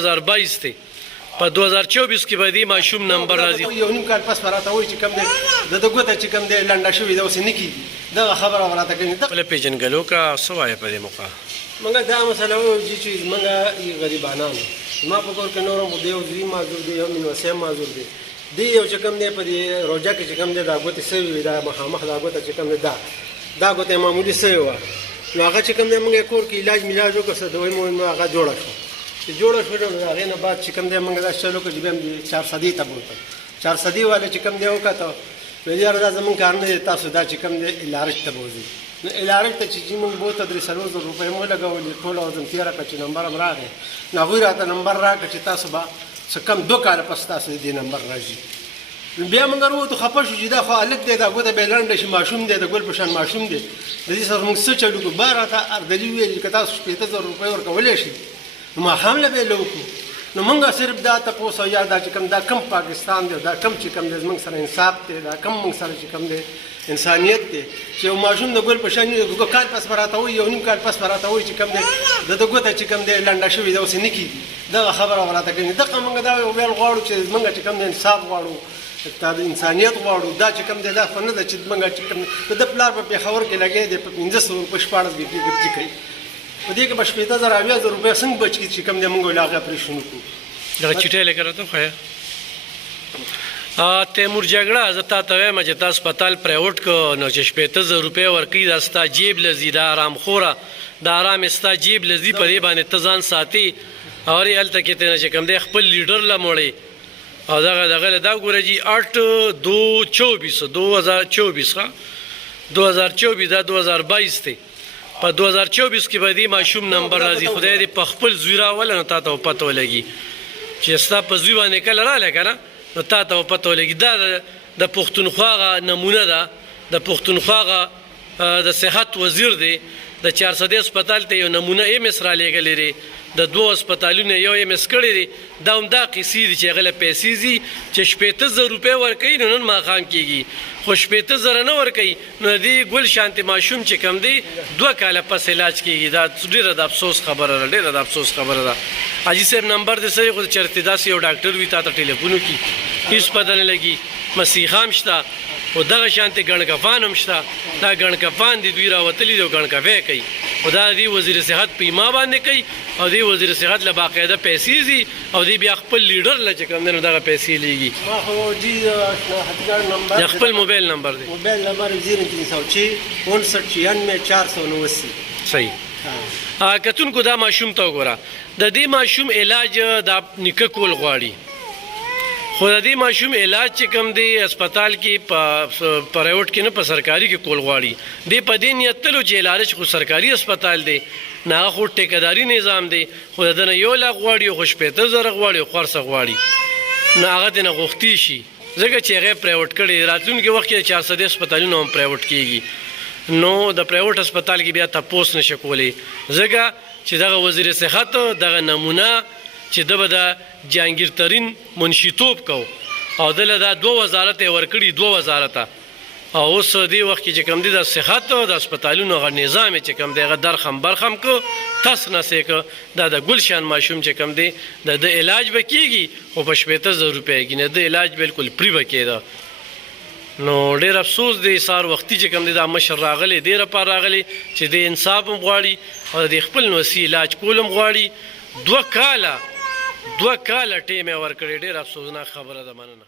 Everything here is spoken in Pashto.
2022 دی په 2024 کې به دې ماشوم نمبر راځي. یو نیم کال پس راته وایي چې کوم دی د ګوته چې کوم دی لنډه شوې ده اوس یې نه کېږي دغه خبره راته کوي. خپله پېژنګلو کا څه وایې په دې موقع؟ موږ دا مسله وایو چې موږ غریبانان زما په کور کې نور هم یو زوی معذور دی یو میلمسی معذور دی دی یو چې کوم دی په دې روژه کې چې کوم دی دا ګوتې سوي وي دا مخامخ دا ګوته چې کوم دی دا ګوته معمولي سوې وه نو هغه چې کوم دی موږ کور کې علاج میلاج وکړه څه دوی مو هغه جوړه شوه چې جوړه شوه نو هغې نه بعد چې کوم دی موږ دا چل وکړو چې بیا هم 400 ته بوتل 400 والے چې کوم دی وکړه ویل یاره دا زمونږ کار نه دی تاسو دا چې کوم دی الارج ته بوځئ نو الارج ته چې موږ بوته 300 روپۍ مو لګولې ټوله وزن تېره کړه چې نمبر هم راغی نو هغوی راته نمبر راکړه چې تاسو به څه کم 2 کاله پس تاسو دې نمبر راځي. بیا موږ وروتو خفه شو چې دا خو هلک دی دا ګوته به یې لنډه شي ماشوم دی د ګل په شان ماشوم دی د دې سره موږ څه چلو کړو بیا راته اردلي وویل چې که تاسو 15,000 روپۍ ورکولی شئ نو ماښام له به یې وکړو. نو موږ صرف دا تپوس او یا دا چې کوم دا کم پاکستان دی دا کم چې کوم دی زموږ سره انصاف دی دا کم موږ سره چې کوم دی انسانیت دی چې یو ماشوم د ګل په شان کال پس به راته وایي یو نیم کال پس به راته وایي چې کوم دی د ګوته چې کوم دی لنډه شوې ده اوس یې نه کېږي دغه خبره راته کوي. دغه موږ دا ویل غواړو چې موږ چې کوم دی انصاف غواړو دا د انسانیت غواړو دا چې کوم دی دا خو نه ده چې موږ چې کوم د پلار په پېښور کې لګی دی په 1500 روپۍ 14 ګپټي کوي په دې کې به 15,000 اویا روپۍ څنګه بچ کړي چې کوم دی موږ له هغې اپرېشن وکړو. دغه چټۍ لیکه راته وښیه. تیمور جګړه زه تا ته وایم چې تا هسپتال پرایوټ که نو چې 15,000 روپۍ ورکوي دا ستا جیب لځي دا آرامخوره دا آرام ستا جیب لځي په دې باندې ته ځان ساتي او هلته کې ته نه چې کوم دی خپل لیډر له مړې او دغه له دا ګوره جي 8/2/2024 دا 2022 دی په 2024 کې به دې ماشوم نمبر راځي. خدای دې په خپل زوی راوله نو تا ته پته ولګي چې ستا په زوی باندې کله راغلی که نه نو تا ته پته ولګي. دا د پښتونخوا هغه نمونه ده د پښتونخوا هغه د صحت وزیر دی د 400 هسپتال ته یو نمونه MS رالیږلی دی د 2 هسپتالونه یو MS کړی دی دا همدا قیسې دي چې هغه له پیسې ځي چې 15,000 روپۍ ورکوي نو نن ماښام کېږي خو 15,000 نه ورکوي نو د دې ګل شانتې ماشوم چې کوم دی 2 کاله پس علاج کېږي. دا ډېره د افسوس خبره ده ډېره د افسوس خبره ده. حاجي صاحب نمبر دې سړی خو چېرته داسې یو ډاکټر وي تا ته ټلیفون وکړي هېڅ پته نه لګي. مسیحا هم شته خو دغه شانتې ګڼکفان هم شته دا ګڼکفان دي دوی راوتلي دي او ګڼکفی کوي خو دا د وزیر صحت په ایما باندې کوي او د وزیر صحت له باقاعده پیسې ځي او دی بیا خپل لیډر له چې کوم دی نو دغه پیسې لیږي. خپل موبایل نمبر دی موبایل نمبر 0306 59 489 صحیح. کتونکو دا ماشوم ته وګوره د دې ماشوم علاج دا نیکه کول غواړي خو د دې ماشوم علاج چې کوم دی هسپتال کې په پرایوټ کې نه په سرکاري کې کول غواړي دی په دې نیت تلو چې علاج خو سرکاري هسپتال دی نه هغه خو ټیکهداري نظام دی خو د ده نه 1 لک غواړي خو 15,000 غواړي خو خرڅه غواړي نو هغه ترې نه غوښتي شي ځکه چې هغه پرایوټ کړی راتلونکي وخت کې 400 هسپتالونه هم پرایوټ کېږي نو د پرایوټ هسپتال کې بیا تپوس نشي کولی ځکه چې دغه وزیر صحت دغه نمونه چې ده به د جهانګیر ترین منشیتوب کو او دله دا 2 وزارت یې ورکړي 2 وزارته او اوس دې وخت کې چې کوم دی د صحت د هسپتالونو هغه نظام چې کوم دی هغه درخم برخم کو تس نسې کو دا د ګلشان ماشوم چې کوم دی د علاج به کېږي خو په 15,000 روپۍ کې نه د علاج بالکل پرې به کېده. نو ډېر افسوس دی سهار وختي چې کوم دی دا مشر راغلی دې لپاره راغلی چې د انصاف هم غواړي او د خپل نوسي علاج کول هم غواړي 2 کاله ټیم یې ورکړی ډېر افسوسناک خبره ده. مننه.